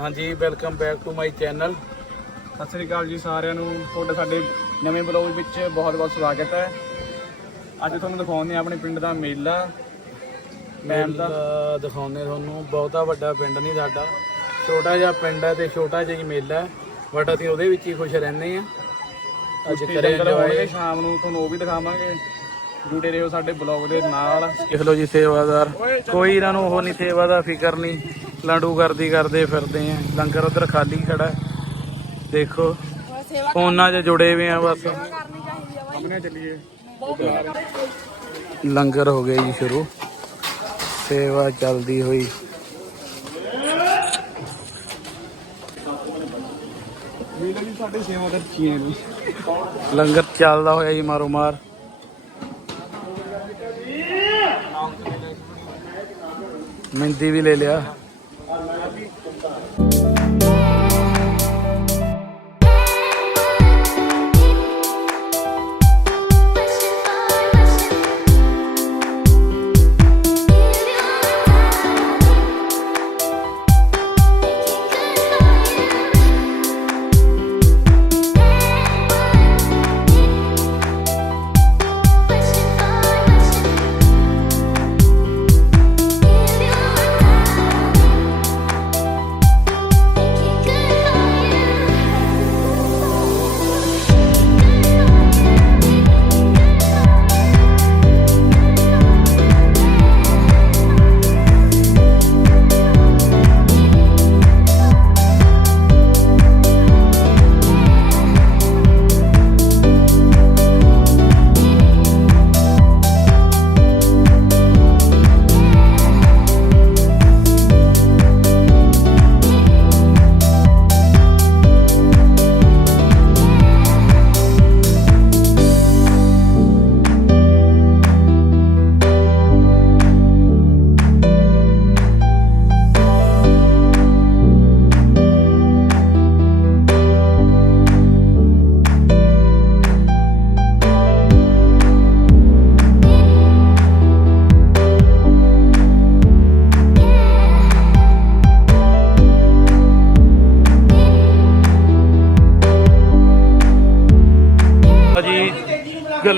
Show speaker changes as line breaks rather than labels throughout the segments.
ਹਾਂਜੀ welcome back to my channel
Sat Sri Akal ਜੀ ਸਾਰਿਆਂ ਨੂੰ। ਤੁਹਾਡਾ ਸਾਡੇ ਨਵੇਂ ਬਲੌਗ ਵਿੱਚ ਬਹੁਤ-ਬਹੁਤ ਸਵਾਗਤ ਹੈ। ਅੱਜ ਤੁਹਾਨੂੰ ਦਿਖਾਉਂਦੇ ਹਾਂ ਆਪਣੇ ਪਿੰਡ ਦਾ ਮੇਲਾ। ਮੈਮ ਦਾ।
ਦਿਖਾਉਂਦੇ ਤੁਹਾਨੂੰ। ਬਹੁਤਾ ਵੱਡਾ ਪਿੰਡ ਨਹੀਂ ਸਾਡਾ। ਛੋਟਾ ਜਿਹਾ ਪਿੰਡ ਹੈ ਤੇ ਛੋਟਾ ਜਿਹਾ ਹੀ ਮੇਲਾ ਹੈ। ਬਟ ਅਸੀਂ ਉਹਦੇ ਵਿੱਚ ਹੀ ਖੁਸ਼ ਰਹਿੰਦੇ ਆ ਅੱਜ ਕਰੇ।
ਸ਼ਾਮ ਨੂੰ ਤੁਹਾਨੂੰ ਉਹ ਵੀ ਦਿਖਾਵਾਂਗੇ। ਜੁੜੇ ਰਹੋ ਸਾਡੇ ਬਲੌਗ ਦੇ ਨਾਲ।
ਦੇਖ ਲਓ ਜੀ ਸੇਵਾਦਾਰ। ਕੋਈ ਇਹਨਾਂ ਨੂੰ ਉਹ ਨਹੀਂ ਸੇਵਾ ਦਾ ਫਿਕਰ ਨਹੀਂ। ਲਾਂਡੂ ਕਰਦੀ ਕਰਦੇ ਫਿਰਦੇ ਆ। ਲੰਗਰ ਉਧਰ ਖਾਲੀ ਖੜਾ। ਦੇਖੋ ਫੋਨਾਂ 'ਚ ਜੁੜੇ ਹੋਏ ਆ ਬਸ।
ਆਪਣੇ ਚੱਲੀਏ।
ਲੰਗਰ ਹੋ ਗਿਆ ਜੀ ਸ਼ੁਰੂ। ਸੇਵਾ ਚੱਲਦੀ ਹੋਈ।
ਸਾਡੇ ਸੇਵਾ ਦਾ।
ਲੰਗਰ ਚੱਲਦਾ ਹੋਇਆ ਜੀ ਮਾਰੋ ਮਾਰ ਮਹਿੰਦੀ ਵੀ ਲੈ ਲਿਆ।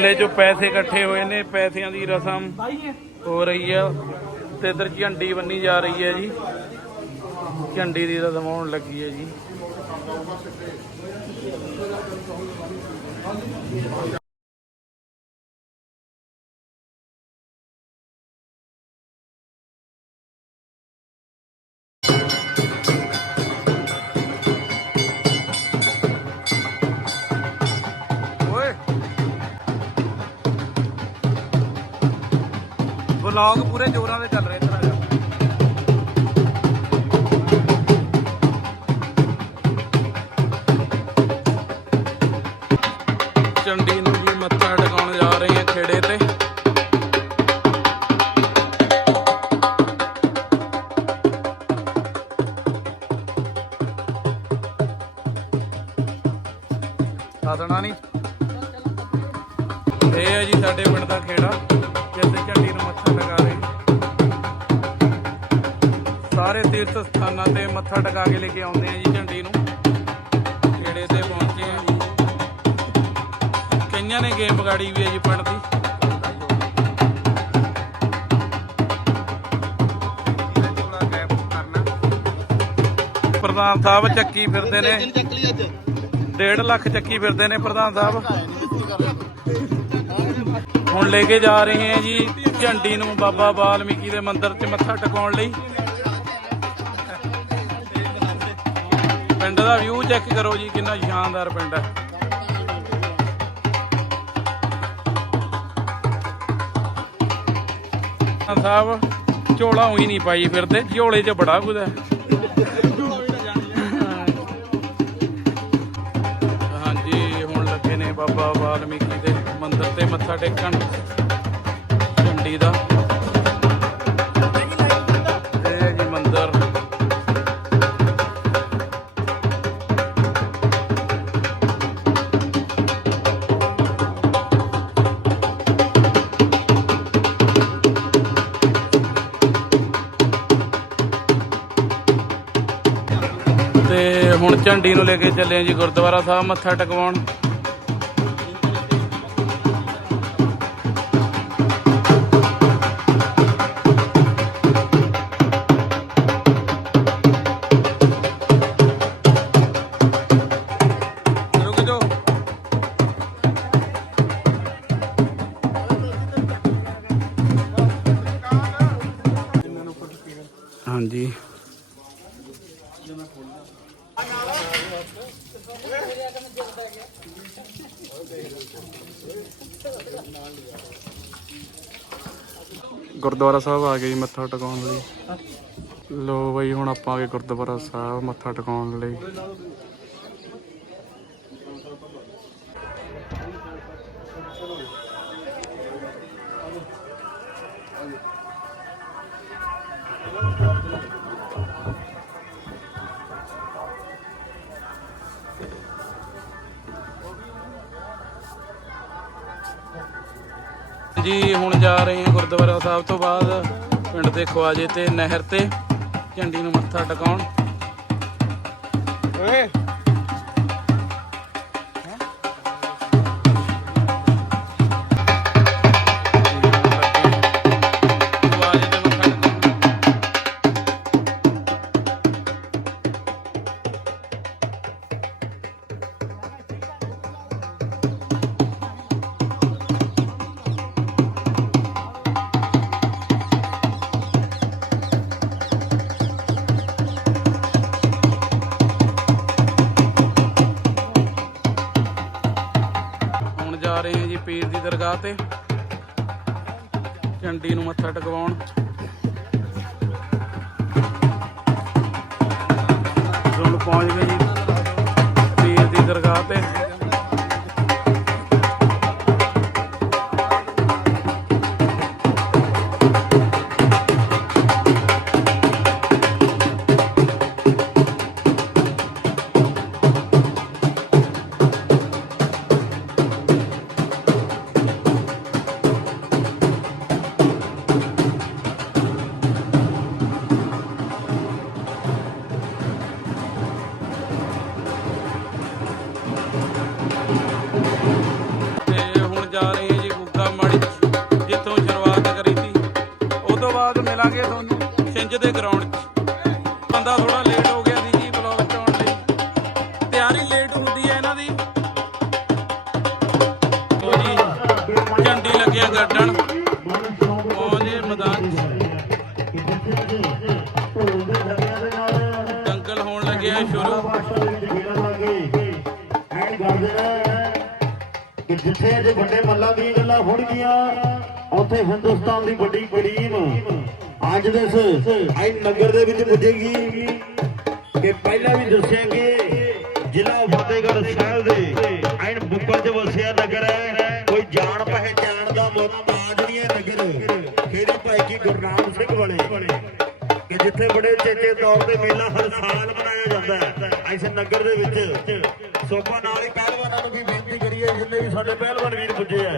ਗੱਲੇ 'ਚੋਂ ਪੈਸੇ ਇਕੱਠੇ ਹੋਏ ਨੇ, ਪੈਸਿਆਂ ਦੀ ਰਸਮ ਹੋ ਰਹੀ ਆ ਤੇ ਇਧਰ ਝੰਡੀ ਬੰਨੀ ਜਾ ਰਹੀ ਹੈ ਜੀ। ਝੰਡੀ ਦੀ ਰਸਮ ਹੋਣ ਲੱਗੀ ਹੈ ਜੀ। ਵਲੌਗ ਪੂਰੇ ਜੋਰਾਂ ਦੇ ਚੱਲ ਰਹੇ ਇਧਰ ਆ ਜਾ ਚੰਡੀ ਨੂੰ ਵੀ ਮੱਥਾ ਟਿਕਾਉਣ ਜਾ ਰਹੇ ਆ ਖੇੜੇ ਤੇ। ਸਾਧਣਾ ਨਹੀਂ ਇਹ ਹੈ ਜੀ ਸਾਡੇ ਪਿੰਡ ਦਾ ਖੇੜਾ, ਜਿੱਥੇ ਸਥਾਨਾਂ ਤੇ ਮੱਥਾ ਟਿਕਾ ਕੇ ਲੈ ਕੇ ਆਉਂਦੇ ਆ ਜੀ ਝੰਡੀ ਨੂੰ। ਖੇੜੇ ਤੇ ਪਹੁੰਚੇ ਆ ਕਈਆਂ ਨੇ ਗੇਮ ਵਿਗਾੜੀ ਵੀ ਹੈ ਜੀ ਪਿੰਡ ਦੀ। ਪ੍ਰਧਾਨ ਸਾਹਿਬ ਚੱਕੀ ਫਿਰਦੇ ਨੇ। 1.5 ਲੱਖ ਚੱਕੀ ਫਿਰਦੇ ਨੇ ਪ੍ਰਧਾਨ ਸਾਹਿਬ। ਹੁਣ ਲੈ ਕੇ ਜਾ ਰਹੇ ਹਾਂ ਜੀ ਝੰਡੀ ਨੂੰ ਬਾਬਾ ਵਾਲਮੀਕੀ ਦੇ ਮੰਦਿਰ 'ਚ ਮੱਥਾ ਟਿਕਾਉਣ ਲਈ। ਪਿੰਡ ਦਾ ਵਿਊ ਚੈੱਕ ਕਰੋ ਜੀ, ਕਿੰਨਾ ਸ਼ਾਨਦਾਰ ਪਿੰਡ ਹੈ। ਸਾਹਿਬ, ਝੋਲਾ ਉਹੀ ਨਹੀਂ ਪਾਈ ਫਿਰਦੇ, ਝੋਲੇ 'ਚ ਬੜਾ ਕੁਝ ਹੈ। ਹਾਂਜੀ, ਹੁਣ ਲੱਗੇ ਨੇ ਬਾਬਾ ਵਾਲਮੀਕੀ ਦੇ ਮੰਦਿਰ ਤੇ ਮੱਥਾ ਟੇਕਣ। ਝੰਡੀ ਦਾ ਝੰਡੀ ਨੂੰ ਲੈ ਕੇ ਚੱਲੇ ਆ ਜੀ ਗੁਰਦੁਆਰਾ ਸਾਹਿਬ ਮੱਥਾ ਟਿਕਵਾਉਣ। ਹਾਂਜੀ।
ਗੁਰਦੁਆਰਾ ਸਾਹਿਬ ਆ ਗਏ ਮੱਥਾ ਟਿਕਾਉਣ ਲਈ। ਲੋ ਬਈ ਹੁਣ ਆਪਾਂ ਆ ਗਏ ਗੁਰਦੁਆਰਾ ਸਾਹਿਬ ਮੱਥਾ ਟਿਕਾਉਣ ਲਈ।
ਜੀ, ਹੁਣ ਜਾ ਰਹੇ ਹਾਂ ਗੁਰਦੁਆਰਾ ਸਾਹਿਬ ਤੋਂ ਬਾਅਦ, ਪਿੰਡ ਦੇ ਖਵਾਜੇ ਤੇ ਨਹਿਰ ਤੇ, ਝੰਡੀ ਨੂੰ ਮੱਥਾ ਟਿਕਾਉਣ।
ਓਏ।
ਪੀਰ ਦੀ ਦਰਗਾਹ ਤੇ। ਝੰਡੀ ਨੂੰ ਮੱਥਾ ਟਿਕਵਾਉਣ। ਹੁਣ ਪਹੁੰਚ ਗਏ ਜੀ ਪੀਰ ਦੀ ਦਰਗਾਹ ਤੇ। ਤੇ ਗੱਡਣ ਪਹੁੰਚੇ ਮੈਦਾਨ ਦੰਗਲ ਹੋਣ ਲੱਗਿਆ ਸ਼ੁਰੂ।
ਕਿ ਜਿੱਥੇ ਅਜੇ ਵੱਡੇ ਮੱਲਾਂ ਦੀਆਂ ਗੱਲਾਂ ਹੋਣਗੀਆਂ ਉੱਥੇ ਹਿੰਦੁਸਤਾਨ ਦੀ ਵੱਡੀ ਕਰੀਮ ਅੱਜ ਦੇ ਇਸ ਨਗਰ ਦੇ ਵਿੱਚ ਪੁੱਜੇਗੀ। ਕਿ ਪਹਿਲਾਂ ਵੀ ਦੱਸਿਆ ਕਿ ਕਿ ਜਿੱਥੇ ਬੜੇ ਚੇਤੇ ਤੌਰ ਤੇ ਮੇਲਾ ਹਰ ਸਾਲ ਮਨਾਇਆ ਜਾਂਦਾ ਹੈ। ਇਸ ਨਗਰ ਦੇ ਵਿੱਚ ਸੋਭਾ ਨਾਲ ਹੀ ਪਹਿਲਵਾਨਾਂ ਨੂੰ ਵੀ ਬੇਨਤੀ ਕਰੀਏ, ਜਿੰਨੇ ਵੀ ਸਾਡੇ ਪਹਿਲਵਾਨ ਵੀਰ ਪੁੱਜੇ ਆ।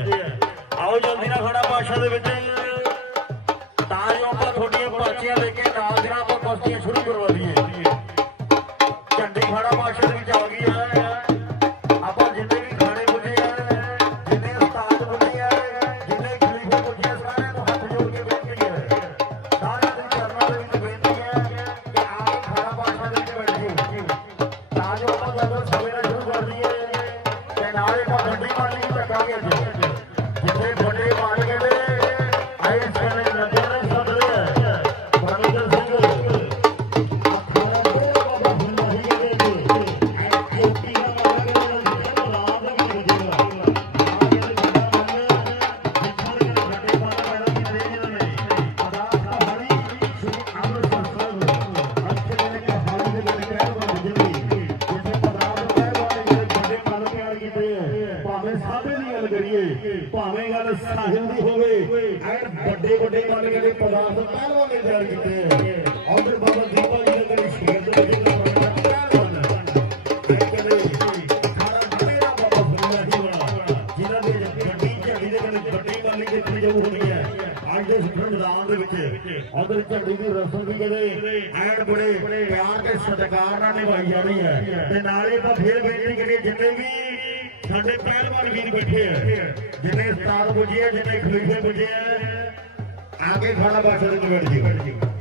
ਆਓ ਜਲਦੀ ਨਾਲ ਸਾਡਾ ਭਾਸ਼ਾ ਦੇ ਵਿੱਚ ਵੱਡੇ ਵੱਡੇ ਮੰਨ ਕੇ ਜਿਹੜੇ ਪਦਾਰਥ ਪਹਿਲਵਾਨ ਨੇ ਤਿਆਰ ਕੀਤੇ ਹੈ ਔਰ ਬਾਬਾ ਦੀਪਾ ਜੀ ਦੇ ਸ਼ੇਰ ਦੇ। ਵਿੱਚ ਝੜੀ ਉਧਰ ਝੰਡੀ ਦੀ ਰਸਮ ਵੀ ਕਦੇ ਐਨ ਬੜੇ ਪਿਆਰ ਤੇ ਸਤਿਕਾਰ ਨਾਲ ਨਿਭਾਈ ਜਾਣੀ ਹੈ। ਤੇ ਨਾਲੇ ਤਾਂ ਫੇਰ ਬੇਨਤੀ ਕਰੀਏ, ਜਿੰਨੇ ਵੀ ਸਾਡੇ ਪਹਿਲਵਾਨ ਵੀਰ ਬੈਠੇ ਆ, ਜਿੰਨੇ ਉਸਤਾਦ ਪੁੱਜੇ ਜਿੰਨੇ ਖਲੀਫੇ ਪੁੱਜੇ ਆ ਆਗੇ ਖਾਣਾ ਬਾਸ਼ਾ ਦੇ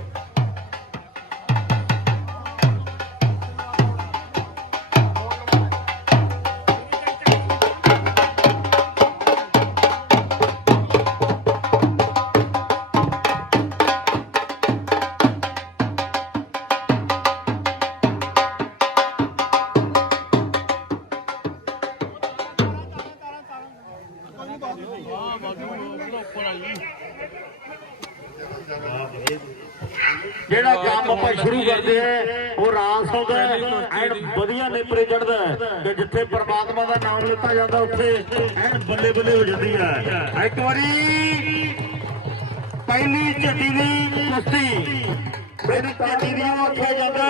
ਦਾ ਨਾਮ ਲਿੱਤਾ ਜਾਂਦਾ ਉੱਥੇ। ਐਨ ਬੱਲੇ ਬੱਲੇ ਹੋ ਜਾਂਦੀ ਹੈ ਇੱਕ ਵਾਰੀ। ਪਹਿਲੀ ਝੱਡੀ ਦੀ ਕੁਸ਼ਤੀ। ਮੇਰੀ ਝੱਡੀ ਦੀ ਉਹ ਆਖਿਆ ਜਾਂਦਾ।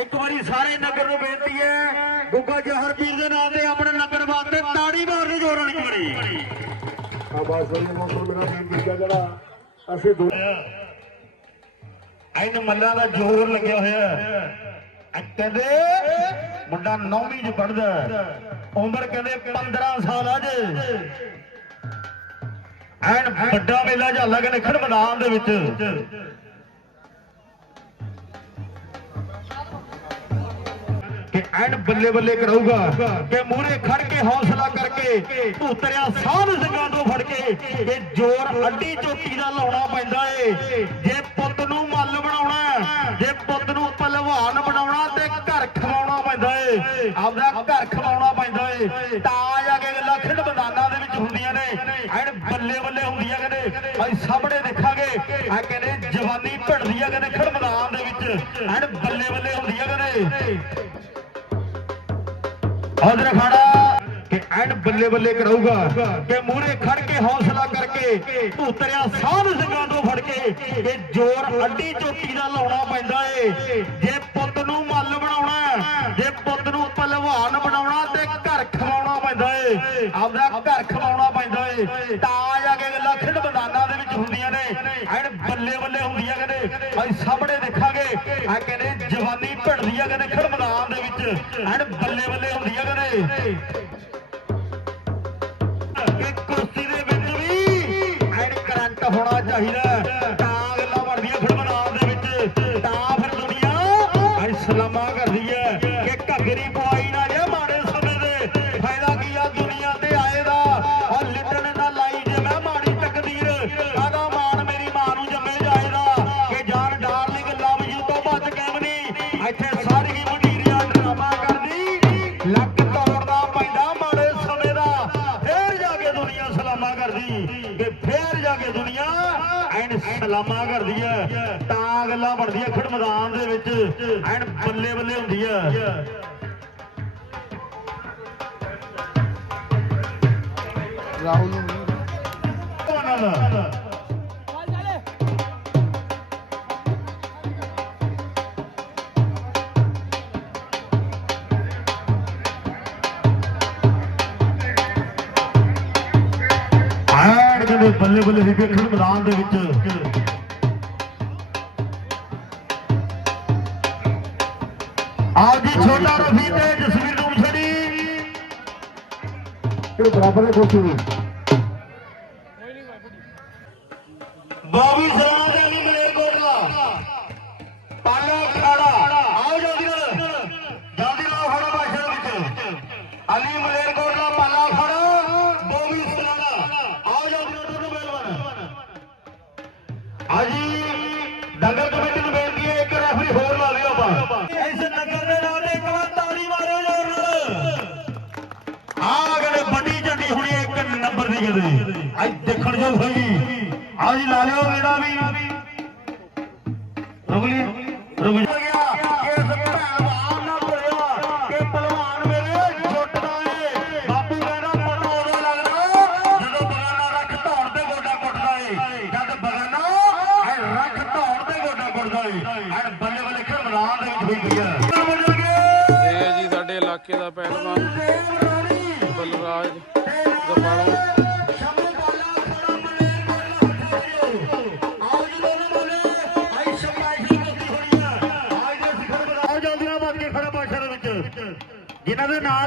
ਇੱਕ ਵਾਰੀ ਸਾਰੇ ਨਗਰ ਨੂੰ ਬੇਨਤੀ ਹੈ। ਗੁੱਗਾ ਜਹਰਪੀਰ ਦੇ ਨਾਮ ਤੇ ਆਪਣੇ ਨਗਰ ਵਾਸਤੇ ਤਾੜੀ ਮਾਰਨ ਜੋਰਾਂ ਇੱਕ ਵਾਰੀ।
ਆਬਾਸ ਵਾਲੀ ਮੌਸਮ ਮੇਰਾ ਟੀਮ ਜਿੱਤਿਆ ਜਿਹੜਾ ਅਸੀਂ ਦੋ
ਐਨ ਮੱਲਾਂ ਦਾ ਜ਼ੋਰ ਲੱਗਿਆ ਹੋਇਆ। ਹੈ ਐ ਕਹਿੰਦੇ ਮੁੰਡਾ 9ਵੀਂ ਚ ਪੜਦਾ ਉਮਰ ਕਹਿੰਦੇ 15 ਸਾਲ ਆ ਐਨ ਵੱਡਾ ਮੇਲਾ ਝਾਲਾ ਕਹਿੰਦੇ ਖੜ ਮੈਦਾਨ ਦੇ ਵਿੱਚ। ਕਿ ਐਨ ਬੱਲੇ ਬੱਲੇ ਕਰਾਊਗਾ। ਕਿ ਮੂਹਰੇ ਖੜ ਕੇ ਹੌਸਲਾ ਕਰਕੇ ਉਤਰਿਆ ਸਾਧ ਸਿੰਘਾਂ ਤੋਂ ਫੜ ਕੇ ਇਹ ਜ਼ੋਰ ਅੱਡੀ ਚੋਟੀ ਦਾ ਲਾਉਣਾ ਪੈਂਦਾ ਏ। ਜੇ ਪੁੱਤ ਨੂੰ ਮੱਲ ਬਣਾਉਣਾ ਜੇ ਪੁੱਤ ਨੂੰ ਪਹਿਲਵਾਨ ਸਾਹਮਣੇ ਦੇਖਾਂਗੇ। ਆ ਕਹਿੰਦੇ ਜਵਾਨੀ ਭਿੜਦੀ ਆ ਕਹਿੰਦੇ ਖੇਡ ਮੈਦਾਨ ਦੇ ਵਿੱਚ। ਐਨ ਬੱਲੇ ਬੱਲੇ ਹੁੰਦੀਆਂ ਕਹਿੰਦੇ। ਹੌਦਰ ਖਾੜਾ ਕਿ ਐਨ ਬੱਲੇ ਬੱਲੇ ਕਰਾਊਗਾ। ਕਿ ਮੂਹਰੇ ਖੜ ਕੇ ਹੌਸਲਾ ਕਰਕੇ ਉਤਰਿਆ ਸਾਧ ਸਿੰਘਾਂ ਤੋਂ ਫੜ ਕੇ। ਇਹ ਜ਼ੋਰ ਅੱਡੀ ਚੋਟੀ ਦਾ ਲਾਉਣਾ ਪੈਂਦਾ ਏ। ਜੇ ਪੁੱਤ ਨੂੰ ਮੱਲ ਬਣਾਉਣਾ ਜੇ ਪੁੱਤ ਨੂੰ ਪਹਿਲਵਾਨ ਬਣਾਉਣਾ ਤੇ ਘਰ ਖਵਾਉਣਾ ਪੈਂਦਾ ਏ। ਆਪਦਾ ਘਰ ਖਵਾਉਣਾ ਪੈਂਦਾ ਏ। ਆ ਕਹਿੰਦੇ ਜਵਾਨੀ ਭਿੜਦੀ ਆ ਕਹਿੰਦੇ ਖੜ ਮੈਦਾਨ ਦੇ ਵਿੱਚ। ਐਨ ਬੱਲੇ ਬੱਲੇ ਹੁੰਦੀਆਂ ਕਹਿੰਦੇ ਕਿ ਕੁਸ਼ਤੀ ਦੇ ਵਿੱਚ ਵੀ ਐਨ ਕਰੰਟ ਹੋਣਾ ਚਾਹੀਦਾ। ਸਲਾਮਾਂ ਕਰਦੀ ਹੈ ਤਾਂ ਗੱਲਾਂ ਬਣਦੀਆਂ ਖੜ ਮੈਦਾਨ ਦੇ ਵਿੱਚ। ਐਨ ਬੱਲੇ ਬੱਲੇ ਹੁੰਦੀ ਹੈ
ਰਾਹੁਲ ਨੂੰ
ਉਹਨਾਂ ਕਹਿੰਦੇ ਬੱਲੇ ਬੱਲੇ ਵੇਖਣ ਮੈਦਾਨ ਦੇ ਵਿੱਚ। ਆਪ ਜੀ ਛੋਟਾ ਰਫੀ ਤੇ ਜਸਵੀਰ ਡੂਮਛੜੀ
ਇਹ ਬਰਾਬਰ ਹੈ ਕੋਸ਼ਿਸ਼
ਬਾਬੀ ਸਲਾਮ ਅੱਜ ਦੇਖਣ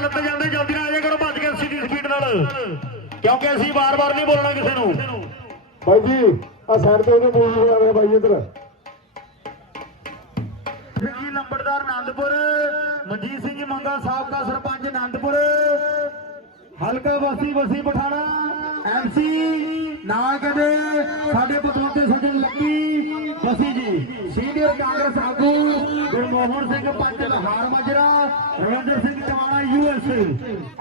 ਦੇ ਨਾਲ ਉੱਤੇ ਜਾਂਦੇ ਜਲਦੀ ਨਾਲ ਆ ਜਾਇਆ ਕਰੋ ਭੱਜ ਕੇ ਸਿੱਧੀ ਸਪੀਡ ਨਾਲ। ਕਿਉਂਕਿ ਅਸੀਂ ਵਾਰ-ਵਾਰ ਨਹੀਂ ਬੋਲਣਾ ਕਿਸੇ ਨੂੰ।
ਬਾਈ ਜੀ ਆ ਸਾਈਡ ਤੇ ਉਹਨੇ ਬਣਾ ਰਿਹਾ ਬਾਈ ਇੱਧਰ।
ਜੀ ਲੰਬੜਦਾਰ ਆਨੰਦਪੁਰ ਮਨਜੀਤ ਸਿੰਘ ਮੰਗਾ ਸਾਬਕਾ ਸਰਪੰਚ ਆਨੰਦਪੁਰ ਹਲਕਾ ਵਾਸੀ ਵਸੀ ਪਠਾਣਾ। ਐਮਸੀ ਨਾਲ ਕਹਿੰਦੇ ਸਾਡੇ ਬਤੌਤੇ ਸੱਜਣ ਲੱਕੀ ਵਸੀ ਜੀ, ਸੀਨੀਅਰ ਕਾਂਗਰਸ ਆਗੂ ਗੁਰਮੋਹਨ ਸਿੰਘ ਪੰਚ ਲਹਾਰ ਮਾਜਰਾ, ਰਵਿੰਦਰ ਸਿੰਘ ਟਵਾਣਾ ਯੂਐਸ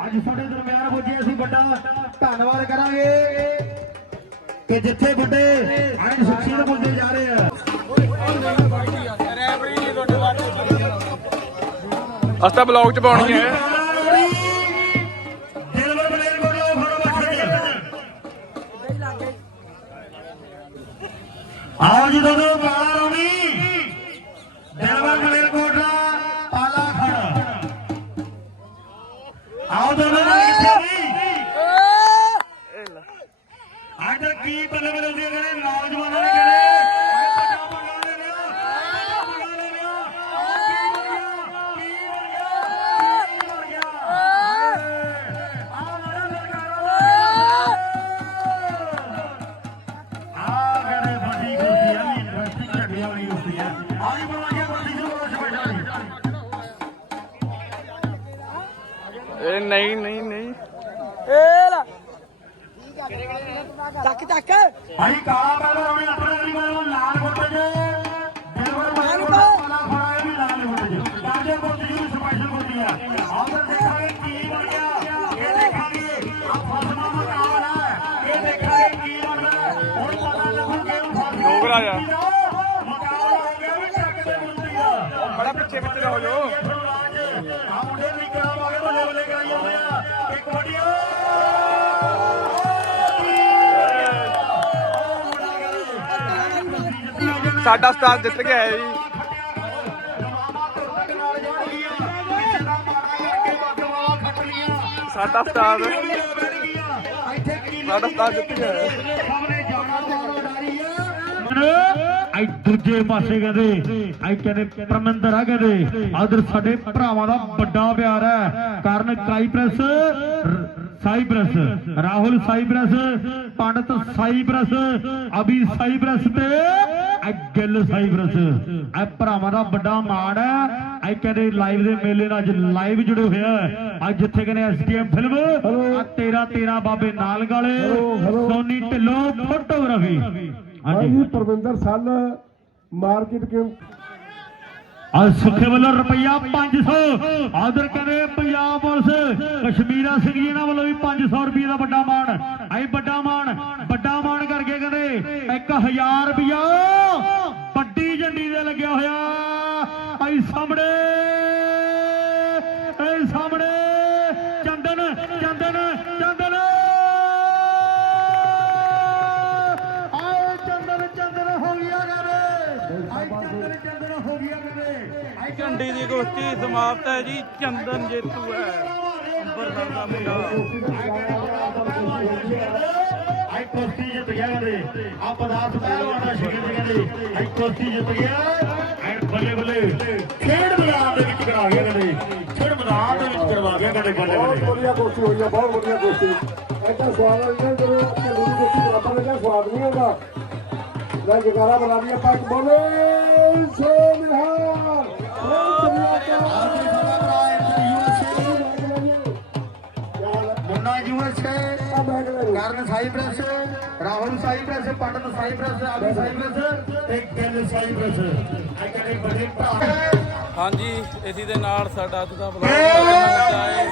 ਅੱਜ ਸਾਡੇ ਦਰਮਿਆਨ ਪੁੱਜੇ, ਅਸੀਂ ਵੱਡਾ ਧੰਨਵਾਦ ਕਰਾਂਗੇ ਕਿ ਜਿੱਥੇ ਵੱਡੇ ਅੱਜ ਸ਼ਖਸੀਅਤ ਪੁੱਜੇ ਜਾ ਰਹੇ ਆ।
ਅਸਤਾ ਬਲੌਗ ਚ ਪਾਉਣੀ ਹੈ।
ਉਹ ਫਸਮਾ
ਡੋਗਰਾ ਜਾ।
ਮਕਾਨ ਹੋ ਗਿਆ ਵੀ ਚੱਕ ਤੇ ਗੁੱਟੀ ਦਾ
ਬੜਾ ਪਿੱਛੇ ਪਿੱਛੇ ਹੋ ਜਾਓ
ਆ ਮੁੰਡੇ ਵੀ ਕਰਾਵਾਂਗੇ ਬੱਲੇ ਬੱਲੇ ਕਰਾਈ ਜਾਂਦੇ ਆ ਇੱਕ ਵੱਡੀਆਂ
ਸਾਡਾ ਉਸਤਾਦ ਜਿੱਤ ਗਿਆ ਹੈ ਜੀ। ਸਾਡਾ ਉਸਤਾਦ ਸਾਡਾ ਉਸਤਾਦ ਜਿੱਤ ਗਿਆ ਹੈ।
ਆਈ ਦੂਜੇ ਪਾਸੇ ਕਹਿੰਦੇ ਆਈ ਕਹਿੰਦੇ ਪਰਮਿੰਦਰ ਆ ਕਹਿੰਦੇ ਆਦਰ ਸਾਡੇ ਭਰਾਵਾਂ ਦਾ ਵੱਡਾ ਪਿਆਰ ਹੈ। ਕਾਰਨ ਕਾਈਪ੍ਰੈਸ Cypress Rahul Cypress Pandit Cypress Abhi Cypress ਤੇ ਗਿੱਲ ਸਾਈਪ੍ਰੈਸ। ਇਹ ਭਰਾਵਾਂ ਦਾ ਵੱਡਾ ਮਾਣ ਹੈ। ਆਈ ਕਹਿੰਦੇ ਲਾਈਵ ਦੇ ਮੇਲੇ ਨਾਲ ਅੱਜ ਲਾਈਵ ਜੁੜੇ ਹੋਇਆ ਹੈ। ਅੱਜ ਜਿੱਥੇ ਕਹਿੰਦੇ ਐਸਡੀਐਮ ਫਿਲਮ ਆ 13 13 ਬਾਬੇ ਨਾਲ ਗਾਲੇ ਸੋਨੀ ਢਿੱਲੋਂ ਫੋਟੋਗ੍ਰਾਫੀ।
ਬਾਈ ਜੀ ਪਰਵਿੰਦਰ ਸੱਲ ਮਾਰਕੀਟ ਕਿਉਂ?
ਅੱਜ ਸੁੱਖੇ ਵੱਲੋਂ ਰੁਪਈਆ 500 ਆਦਰ ਕਹਿੰਦੇ ਪੰਜਾਬ ਪੁਲਿਸ। ਕਸ਼ਮੀਰਾ ਸਿੰਘ ਜੀ ਇਹਨਾਂ ਵੱਲੋਂ ਵੀ 500 ਰੁਪਏ ਦਾ ਵੱਡਾ ਮਾਣ। ਆਈ ਵੱਡਾ
ਕੁਸ਼ਤੀ ਸਮਾਪਤ ਹੈ ਜੀ ਚੰਦਨ ਜੇਤੂ ਹੈ। ਅੰਬਰਸਰ ਦਾ ਮੁੰਡਾ
ਆਈ ਕੁਸ਼ਤੀ ਜਿੱਤ ਗਿਆ ਕਰੇ ਆ ਪਦਾਰਥ ਪਹਿਲਵਾਨ ਦਾ ਸ਼ਿਕਰ ਜੀ ਕਰੇ ਆਈ ਕੁਸ਼ਤੀ ਜਿੱਤ ਗਿਆ। ਆਈ ਬੱਲੇ ਬੱਲੇ। ਖੇਡ ਮੈਦਾਨ ਦੇ ਵਿੱਚ ਕਰਾ ਗਿਆ ਕਰੇ ਖੇਡ ਮੈਦਾਨ ਦੇ ਵਿੱਚ ਕਰਵਾ ਗਿਆ ਕਰੇ ਬੱਲੇ
ਬਹੁਤ
ਬੱਲੇ
ਵਧੀਆ ਕੁਸ਼ਤੀ ਹੋਈ ਆ ਬਹੁਤ ਵਧੀਆ ਕੁਸ਼ਤੀ ਐਡਾ ਸਵਾਦ ਆ ਜਿਹੜਾ ਜਦੋਂ ਢਿੱਲੀ ਦੀ ਕੁਸ਼ਤੀ ਬਰਾਬਰ ਲੱਗਾ ਸਵਾਦ ਨਹੀਂ ਹੁੰਦਾ ਲੈ ਜਗਾਰਾ ਬਣਾ ਲਿਆ ਪੱਕ ਬੋਲੇ। ਸੋ ਨਿਹਾਲ।
Cypress Rahul Cypress Pandit Cypress Abhi Cypress ਤੇ ਗਿੱਲ ਸਾਈਪ੍ਰੈਸ ਆ ਕਹਿੰਦੇ ਬੜੇ ਭਰਾ
ਹਾਂਜੀ ਇਸੇ ਦੇ ਨਾਲ ਸਾਡਾ ਅੱਜ ਦਾ ਬਲੌਗ ਹੈ।